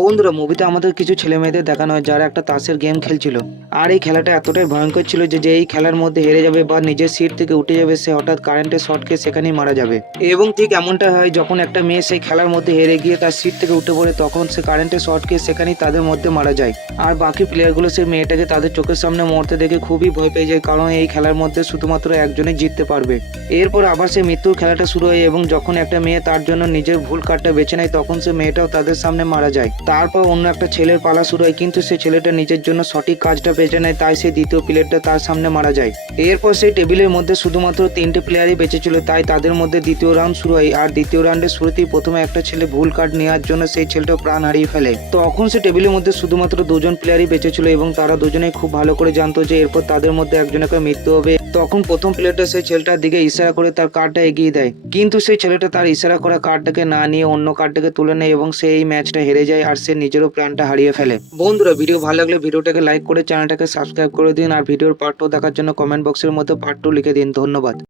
বন্ধুরা, মুভিতে আমাদের কিছু ছেলে মেয়েদের দেখানো হয় যারা একটা তাসের গেম খেলছিল। আর এই খেলাটা এতটাই ভয়ঙ্কর ছিল যে এই খেলার মধ্যে হেরে যাবে বা নিজের সিট থেকে উঠে যাবে সে হঠাৎ কারেন্টের শর্ট খেয়ে সেখানেই মারা যাবে। এবং ঠিক এমনটা হয় যখন একটা মেয়ে সেই খেলার মধ্যে হেরে গিয়ে তার সিট থেকে উঠে পড়ে, তখন সে কারেন্টের শর্ট খেয়ে সেখানেই তাদের মধ্যে মারা যায়। আর বাকি প্লেয়ারগুলো সেই মেয়েটাকে তাদের চোখের সামনে মরতে দেখে খুবই ভয় পেয়ে যায়, কারণ এই খেলার মধ্যে শুধুমাত্র একজনই জিততে পারবে। এরপর আবার সে মৃত্যুর খেলাটা শুরু হয় এবং যখন একটা মেয়ে তার জন্য নিজের ভুল কার্ডটা বেছে নেয় তখন সে মেয়েটাও তাদের সামনে মারা যায়। তারপর অন্য একটা ছেলের পালা শুরু হয়, কিন্তু সে ছেলেটা নিজের জন্য সঠিক কাজটা বেছে নেয়, তাই সে দ্বিতীয় প্লেয়ারটা তার সামনে মারা যায়। এরপর সেই টেবিলের মধ্যে শুধুমাত্র 3টে প্লেয়ারই বেঁচে ছিল, তাই তাদের মধ্যে দ্বিতীয় রাউন্ড শুরু হয়। আর দ্বিতীয় রাউন্ডের শুরুতেই প্রথমে একটা ছেলে ভুল কার্ড নেওয়ার জন্য সেই ছেলেটা প্রাণ হারিয়ে ফেলে। তখন সে টেবিলের মধ্যে শুধুমাত্র 2জন প্লেয়ারই বেঁচে ছিল এবং তারা দুজনেই খুব ভালো করে জানতো যে এরপর তাদের মধ্যে একজনকে মৃত্যু হবে। তখন প্রথম প্লেয়ারটা সেই ছেলেটার দিকে ইশারা করে তার কার্ডটা এগিয়ে দেয়, কিন্তু সেই ছেলেটা তার ইশারা করা কার্ডটাকে না নিয়ে অন্য কার্ডটাকে তুলে নেয় এবং সে এই ম্যাচটা হেরে যায় আর সে নিজেরও প্রাণটা হারিয়ে ফেলে। বন্ধুরা, ভিডিও ভালো লাগলে ভিডিওটাকে লাইক করে চ্যানেলটাকে সাবস্ক্রাইব করে দিন, আর ভিডিওর পার্ট 2 দেখার জন্য কমেন্ট বক্সের মধ্যে পার্ট 2 লিখে দিন। ধন্যবাদ।